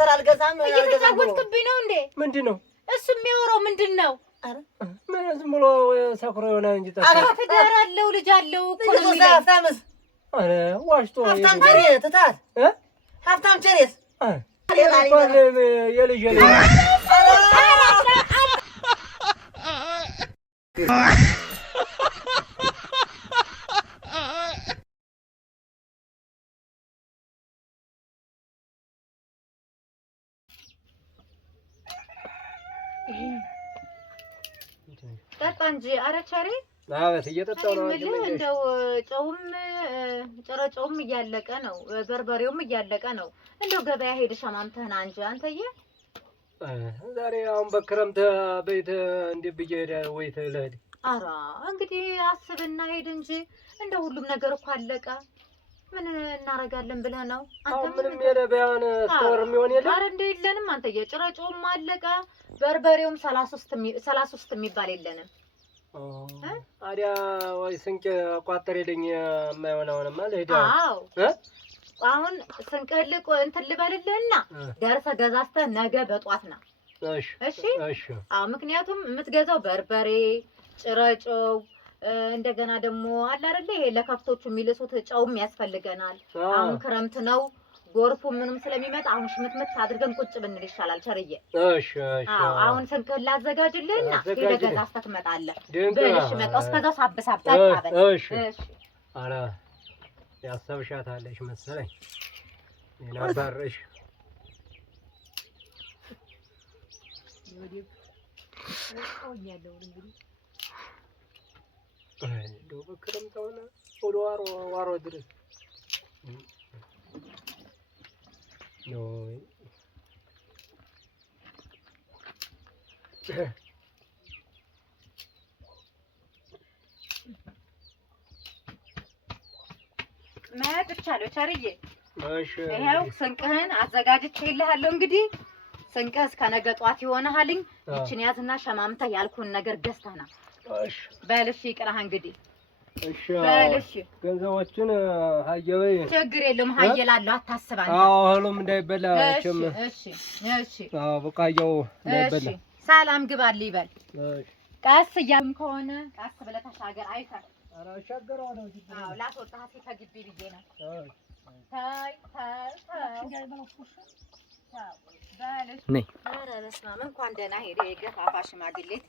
ደብተር አልገዛም እየተጫወትክብኝ ነው እንዴ? ምንድነው እሱ የሚያወራው ምንድነው? አረ ምን ዝም ብሎ ሰክሮ ይሆናል እንጂ ትዳር አለው ልጅ አለው እኮ ነው የሚለው። ሀብታምስ አረ ዋሽቶ ሀብታም ቸሬ ትታት ሀብታም ቸሬስ የልጅ ጠጣ እንጂ። ኧረ ቸሬ አቤት እየጠጣሁ ነው። እንደው ጨውም ጨረጨውም እያለቀ ነው፣ በርበሬውም እያለቀ ነው። እንደው ገበያ ሄደሽ ማምተህና እንጂ አንተዬ ዛሬ አሁን በክረምት ቤት እንዴ ብዬ ወይ ተለህድ። ኧረ እንግዲህ አስብና ሄድ እንጂ እንደው ሁሉም ነገር እኮ አለቀ። ምን እናረጋለን ብለህ ነው አንተ? ምንም የለበያን ስቶር የሚሆን የለም። ኧረ እንደው የለንም አንተዬ። ጭረጮውም አለቀ፣ በርበሬውም 33 የሚባል የለንም። አዲያ ወይ ስንቅ ቋጠሬልኝ የማይሆነውንማ ልሄድ። አዎ አሁን ስንቅህ እንትን ልበልልህና ደርሰህ ገዛዝተህ ነገ በጧት ና። እሺ እሺ። አዎ ምክንያቱም የምትገዛው በርበሬ፣ ጭረጮው እንደገና ደግሞ አለ አይደል ይሄ ለከፍቶቹ የሚልሱት ጨውም ያስፈልገናል። አሁን ክረምት ነው፣ ጎርፉ ምንም ስለሚመጣ አሁን ሽምትምት አድርገን ቁጭ ብንል ይሻላል ቸርዬ። እሺ እሺ። አዎ አሁን ስንቅህን ላዘጋጅልህና ሄደህ ገዛዝተህ ትመጣለህ። በልሽ መጣው እስከዛው ሳብሳብ ታጣበል። እሺ እሺ። ኧረ ያሰብሻታለሽ መሰለኝ የነበረሽ እንደው በክረምት ሆነ ወደ ዋሮ ድረስ ነው መጥቻለሁ ቸርዬ። እሺ ይሄው ስንቅህን አዘጋጅቼልሃለሁ። እንግዲህ ስንቅህ እስከ ነገ ጧት ይሆንሃልኝ። ይችን ያዝና ሸማምተህ ያልኩህን ነገር ገዝተህ ና። እሺ በልሽ ይቅርህ እንግዲህ። እሺ በልሽ ገንዘቦችን ሀየበይ ችግር የለውም ሀየላለሁ አታስብ አንተ። አዎ እህሉም እንዳይበላ እችም። እሺ እሺ። አዎ በቃየው እንዳይበላ። ሰላም ግባልኝ ይበል። እሺ ቀስ እያልኩም ከሆነ ቀስ ብለህ ተሻገር አይተህ። ኧረ አሻገረዋለሁ። አዎ ላስወጣህ ከግቢ ብዬ ነው። ታይ በልሽ። ኧረ በስመ አብ እንኳን ደህና ሄደ የገፋፋ ሽማግሌቴ።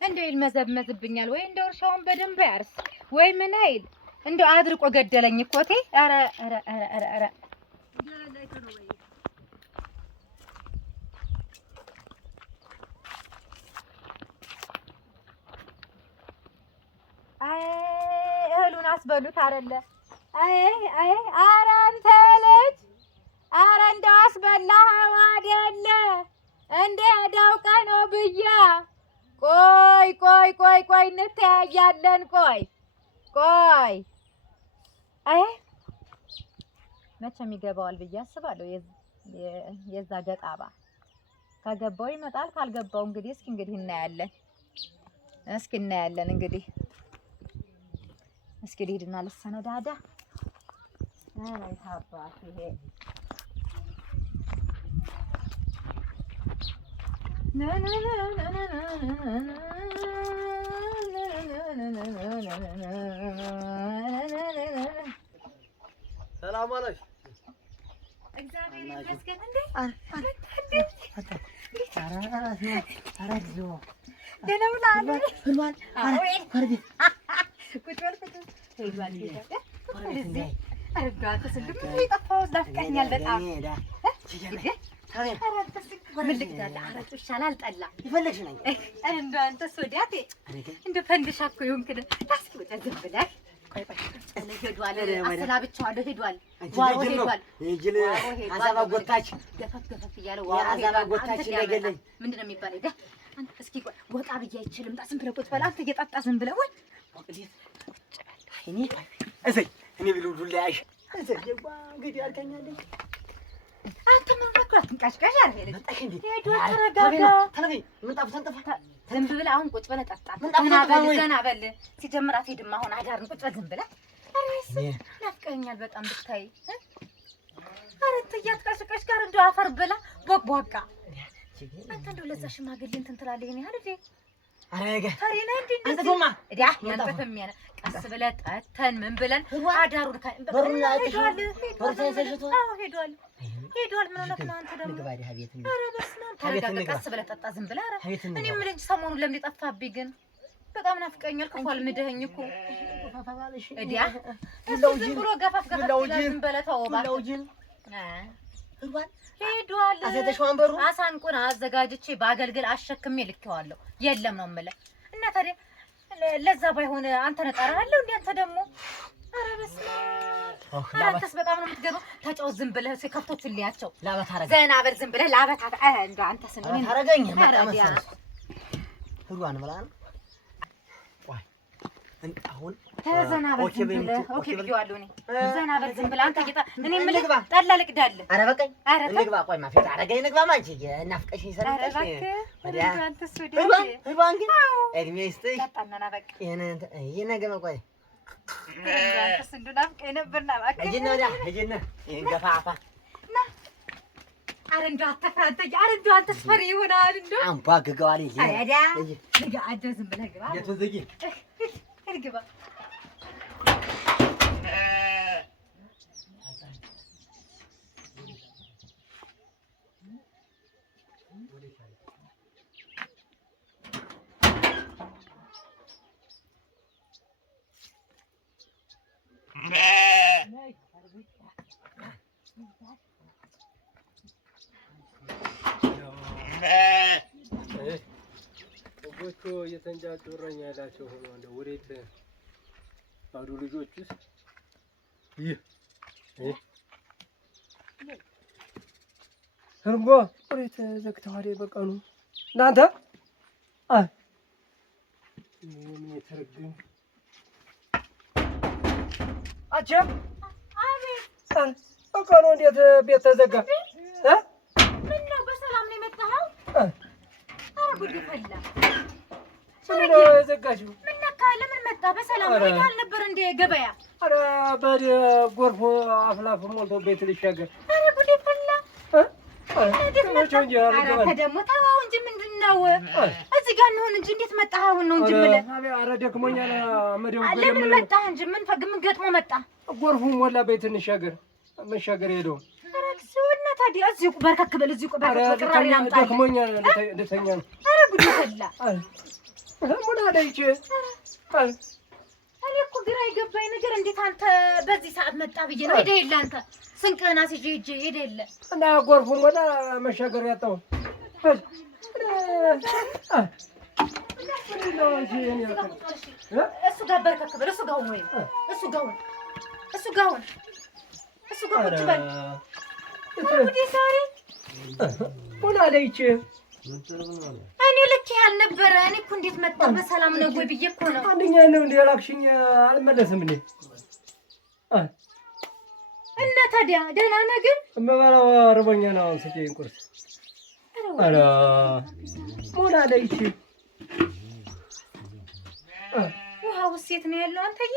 እንደው ይልመዘመዝብኛል ወይ እንደው እርሻውን በደንብ ያርስ ወይ ምን አይል እንደው አድርቆ ገደለኝ እኮ እቴ። ኧረ ኧረ ኧረ ኧረ አይ እህሉን አስበሉት አይደለ? አይ አይ ኧረ አንተ ልጅ ኧረ እንደው አስበላኸው አይደለ? እንደ ሄደው ነው ብያ ቆይ ቆይ ቆይ ቆይ እንተያያለን። ቆይ ቆይ አይ መቼም ይገባዋል ብዬ አስባለሁ። የዛ ገጣባ ከገባው ይመጣል፣ ካልገባው እንግዲህ እስኪ እናያለን። እንግዲህ እስኪ ልሂድና ልሰነዳዳ። አይ ታባቱ ይሄ ሰላም አለሽ? እግዚአብሔር ይመስገን። እንዴ ምን ልግዛልህ? አረቄ ይሻላል ጠላ ይፈልግሽ ነኝ እንደው አንተስ ወዲያቴ እንደው ፈንድሻ እኮ ይሆንክደ ታስቁጣ ዝም ብለህ ቆይ ሄዷል። አሰላብቻለሁ ሄዷል። ዋሮ ሄዷል። ይጅል አዛባ ጎታች ገፈፍ እያለ ዋሮ አዛባ ጎታች እንደገለኝ ምንድን ነው የሚባለው? ዳ አንተ እስኪ ወጣ ብዬ አይችልም። ዝም ብለህ ቁጭ በል አንተ እየጠጣ ዝም ብለህ ወይ እኔ ብሉ ዱላሽ እዚህ እንግዲህ አልተኛለኝ። አንተ ምን ረካት እንቃሽቃሽ አርሄ ልጅ ሄዶ ተረጋጋ። ተረጋጋ ምን ጣፍ ተንጠፋ ዝም ብለህ አሁን ቁጭ ብለህ ጠጣ። ዘና በል ሲጀምር አትሄድም። አሁን አዳርን ቁጭ በል ዝም ብለህ። አረስ ናፍቀኸኛል በጣም ብታይ። ኧረ እያትቀሽቀሽ ጋር እንደው አፈር ብላ ቦቅቧቃ አንተ እንደው ለዛ ሽማግሌ እንትን ትላለህ ይሄን ያህል እንዴ? አረጋ ታሪና እንዴ አንተማ እዲያ ያንተም ያነ ቀስ ብለህ ጠተን ምን ብለን አዳሩን በሩን ላይ ሄዷል። ምን ሆነህ ነው አንተ ደግሞ? ንግባ ዲህ ቤት ኧረ በስመ አብ ተረጋጋ። ቀስ ብለህ ጠጣ ዝም ብለህ። ኧረ እኔ የምልህ እንጂ ሰሞኑን ለምን ጠፋብኝ ግን? በጣም ናፍቀኛል። ክፉ አልምደኸኝ እኮ እዲያ ዝም ብሎ ገፋፍ ዝም በለህ ተወው እባክህ። ሄዷል። አሰተሽዋን በሩ አሳንቁን አዘጋጅቼ በአገልግል አሸክሜ ልኬዋለሁ። የለም ነው የምልህ። እና ታዲያ ለዛ ባይሆን አንተን እጠራሃለሁ እንዴ? አንተ ደግሞ ኧረ በስመ አብ። ኧረ አንተስ በጣም ነው የምትገርመው። ተጫወት ዝም ብለህ ከብቶቹን ልያቸው። ላበት አረጋ ዘና በል ዝም ብለህ ላበት እንደ አንተስ ነው ታረጋኝ መጣመሰል ህሯን ብላ ነው አሁን ዘና በል ዝም ብለህ ኦኬ ብዬዋለሁ እኔ። ዘና በል ዝም ብለህ አንተ ጌታ እኔ የምልህ ጠላ ልቅዳለህ። ኧረ በቃኝ እንግባ። ቆይ ማፊት አረጋኝ ንግባ። ማንቺ እናፍቀሽኝ ሰርተሽ ወዲያ አንተስ ወዲያ ህሯን ግን እድሜ ይስጥሽ። ጠጣና በቃ ይሄ ነገር ነው። ቆይ አንተስ እንደናፍቀኝ ነበርና እባክህ እጅና ወዲያ እጅና ይሄን ገፋፋ ኧረ እንደው አትፍራ። ኧረ እንደው አንተስ ፈሪ ይሆናል እንደው አንቧግገዋል። ይሄ አዳ ልጋ አደ ዝም ብለህ ግባ። የትዝጊ ግባ ወጎቹ እየተንጫጩ እረኛ ያላቸው ሆኖ እንደው ወዴት ባዶ ልጆቹስ እርጎ ወዴት ዘግተዋል? በቀኑ እናንተ ምን የተረገሙ አቻ አቤት በቀኑ እንዴት ቤት ተዘጋ? ምነው በሰላም ነው የመጣኸው? ኧረ ጉድ ፈላ። ምንድን ነው የዘጋሽው? ምን ነካ? ለምን መጣ? በሰላም ነው ሄደህ አልነበር እንደ ገበያ? ኧረ በጎርፍ አፍላፍ ሞልቶ ቤት ልሻገር። ኧረ ጉድ ፈላ። ደግሞ ተወው እንጂ ምንድን ነው? እዚህ ጋር እንሆን እንጂ እንዴት መጣህ አሁን ነው እንጂ የምልህ። ኧረ ደክሞኛል። ለምን መጣህ እንጂ ምን ገጥሞ መጣ? ጎርፉ ሞላ ቤት እንሻገር መሻገር ሄደው እና ታዲያ እዚሁ በርከክ በል። እዚሁ በርከክ ቅራሪ አምጣልህ። ደክሞኛል። ልተኛ ነው። ኧረ ጉድ ፈላ። ምን አለች? እኔ እኮ ግራ የገባኝ ነገር እንዴት አንተ በዚህ ሰዓት መጣ ብዬ ነው። ሄደህ የለ አንተ ስንቅህን አስይዤ ሄደህ የለ እና ጎርፉ ሞላ መሻገር ያጣው እሱ ጋር በርከክ በል። እሱ ጋር ሁን ወይም እሱ ጋር ሁን። እሱ ጋር ሁን። እሱ ጋር ቁጭ በል። እንግዲህ ዛሬ ምን አለች? እኔ ልክ ያልነበረ እኔ እኮ እንዴት መጣ በሰላም ነው ወይ ብዬ እኮ ነው። አንደኛ ነው እንደ ላክሽኝ አልመለስም እንዴ? እና ታዲያ ደህና ነህ ግን? እምበላው አርቦኛል። አሁን ስጪኝ ቁርስ። ኧረ ምን አለች? ውሃውስ የት ነው ያለው አንተዬ?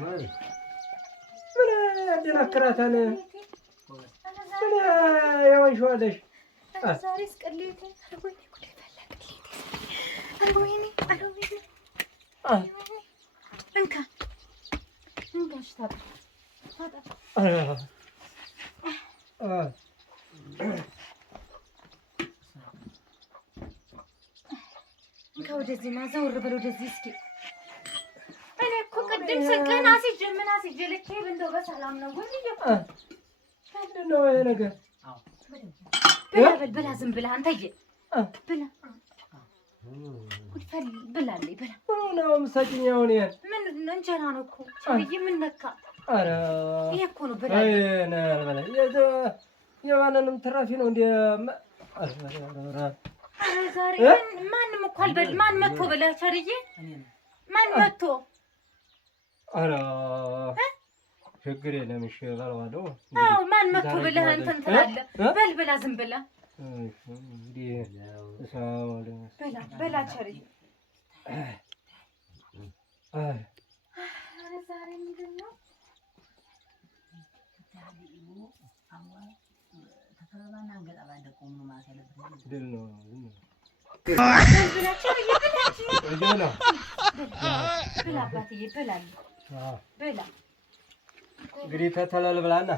ምን ያደናክራታል? ምን ያወንሽዋለሽ? ዛሬስ ቅሌቴ ወይኔ ጉዴ ፈላ ቅሌቴ። ወይኔ እንካ እንጋሽ ታጣ እንካ ወደዚህ ና ዘውር በል ወደዚህ እስኪ። እኔ እኮ ቅድም ስንቅህን አስይዤ ምን አስይዤ ልኬህ እንደው በሰላም ነው ወይ እኮ ምንድን ነው ይሄ ነገር? ብላ ዝም ብለህ አንተዬ ብላ ብላለች ብላ ምን ነው የምትሰጪኝ አሁን? ይሄን ምን እንጀራ ነው እኮ ቸርዬ ምን ነካ? ኧረ ይሄ እኮ ነው ብላለች። የማንንም ትራፊ ነው እንደ ዛሬ ማንም እኮ አልበል። ማን መቶ ብለህ ቸርዬ? ማን መቶ? ኧረ ችግር የለም እሺ እበላዋለሁ። አዎ ማን መቶ ብለህ እንትን ትላለህ? በል ብላ ዝም ብለህ በላ ቸርዬ። ዛሬ ምንድን ነው ተተባባና አንገጣ ባደቆም ነው ማለት ያለበት ድል ነው ብላችሁ እጆና ብላ አባትዬ ብላል ብላ እንግዲህ ተተለል ብላና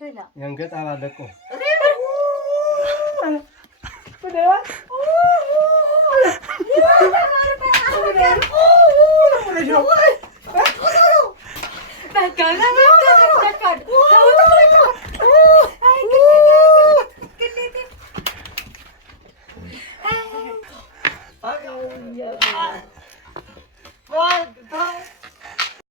ብላ ያንገጣ ባደቆም